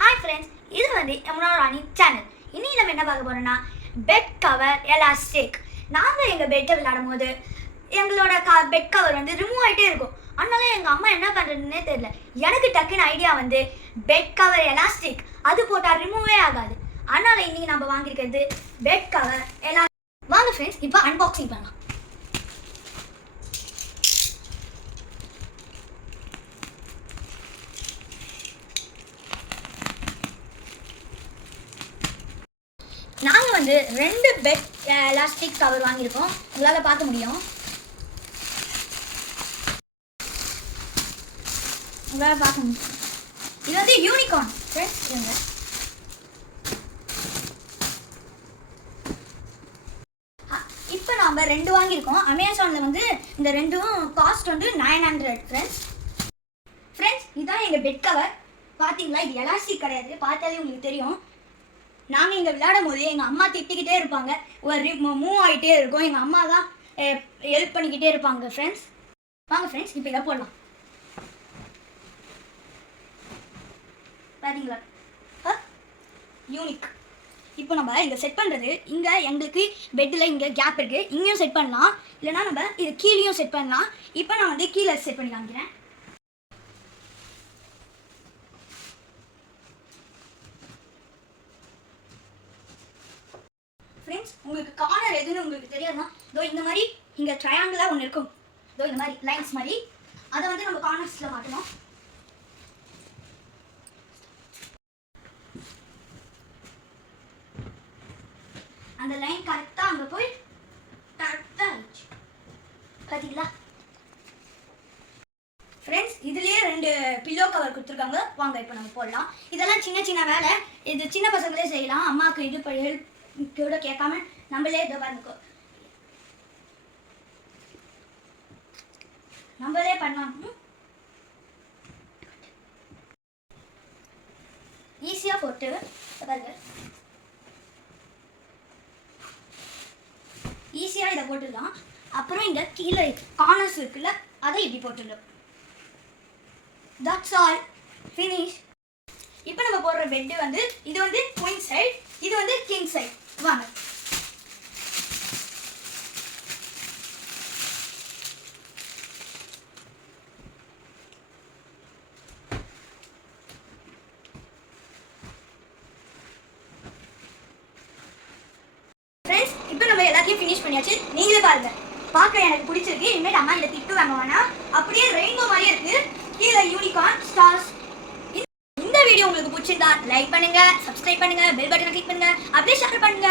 Hi friends, இது வந்து எம்னா ராணி channel. இனி நம்ம என்ன பார்க்க போறோம்னா பெட் கவர் எலாஸ்டிக். நாங்கள் எங்கள் பெட்டை விளையாடும் போது எங்களோட பெட் கவர் வந்து ரிமூவ் ஆகிட்டே இருக்கும். அதனால எங்கள் அம்மா என்ன பண்ணுறதுன்னே தெரியல. எனக்கு டக்குன்னு ஐடியா வந்து பெட் கவர் எலாஸ்டிக் அது போட்டால் ரிமூவே ஆகாது. அதனால் இன்றைக்கி நம்ம வாங்கியிருக்கிறது பெட் கவர் எலாஸ்டிக். வாங்க ஃப்ரெண்ட்ஸ், இப்போ அன்பாக்சிங் பண்ணலாம். நாங்கள் வந்து 2 பெட் எலாஸ்டிக் கவர் வாங்கியிருக்கோம். உங்களால் பார்க்க முடியும். உங்களால் பார்க்க முடியும். இது வந்து யூனிகார்ன் ஃப்ரெண்ட்ஸ். இப்போ நாம் 2 வாங்கியிருக்கோம். அமேசானில் வந்து இந்த 2ம் காஸ்ட் வந்து 900 ஃப்ரெண்ட்ஸ். இதுதான் எங்கள் பெட் கவர். பார்த்தீங்களா, இது எலாஸ்டிக் கிடையாது. பார்த்தாலே உங்களுக்கு தெரியும். நாங்கள் இங்கே விளையாடும் போது எங்கள் அம்மா திட்டிக்கிட்டே இருப்பாங்க, ஒரு மூவ் ஆகிட்டே இருக்கும். எங்கள் அம்மா தான் ஹெல்ப் பண்ணிக்கிட்டே இருப்பாங்க ஃப்ரெண்ட்ஸ். வாங்க ஃப்ரெண்ட்ஸ், இப்போ இதை போடலாம். பார்த்தீங்களா, யூனிக். இப்போ நம்ம இங்கே செட் பண்ணுறது, இங்கே எங்களுக்கு பெட்டில் இங்கே கேப் இருக்குது, இங்கேயும் செட் பண்ணலாம். இல்லைனா நம்ம இது கீழேயும் செட் பண்ணலாம். இப்போ நான் வந்து கீழே செட் பண்ணி காமிக்கிறேன். ஃப்ரெண்ட்ஸ், உங்களுக்கு கார்னர் எதுன்னு உங்களுக்கு தெரியாதுன்னா, இதோ இந்த மாதிரி இங்கே ட்ரையாங்கிளாக ஒன்று இருக்கும். இதோ இந்த மாதிரி லைன்ஸ் மாதிரி, அதை வந்து நம்ம கார்னர்ஸில் மாட்டணும். அந்த லைன் கரெக்டாக அங்கே போய் கரெக்டாக ஆயிடுச்சு. பார்த்தீங்களா ஃப்ரெண்ட்ஸ், இதுலேயே 2 பில்லோ கவர் கொடுத்துருக்காங்க. வாங்க இப்போ நம்ம போடலாம். இதெல்லாம் சின்ன சின்ன வேலை, இது சின்ன பசங்களே செய்யலாம். அம்மாவுக்கு இது ஹெல்ப் கூட கேட்காம நம்மளே இதை பாருங்க, நம்மளே பண்ணலாம். ஈஸியாக போட்டு பாருங்க, ஈஸியாக இதை போட்டுடலாம். அப்புறம் இங்கே கீழே கார்னர்ஸ் இருக்குல்ல, அதை இப்படி போட்டுடலாம். That's all, finish. இப்போ நம்ம போடுற பெட்டு வந்து இது வந்து குயின் சைட், இது வந்து கிங் சைட். வாங்க ஃப்ரெண்ட்ஸ், இப்போ நம்ம எல்லாத்தையும் ஃபினிஷ் பண்ணியாச்சு. நீங்களே பாருங்க, பார்க்க எனக்கு பிடிச்சிருக்கு. இனிமேல் அம்மா இதை திட்டு வாங்க வேணாம். அப்படியே ரெயின்போ மாதிரியே இருக்கு. கீழே யூனிகார்ன் ஸ்டார்ஸ். இந்த வீடியோ உங்களுக்கு பிடிச்சிருந்தா லைக் பண்ணுங்க, சப்ஸ்கிரைப் பண்ணுங்க, பெல் பட்டனை கிளிக் பண்ணுங்க, அப்படியே ஷேர் பண்ணுங்க.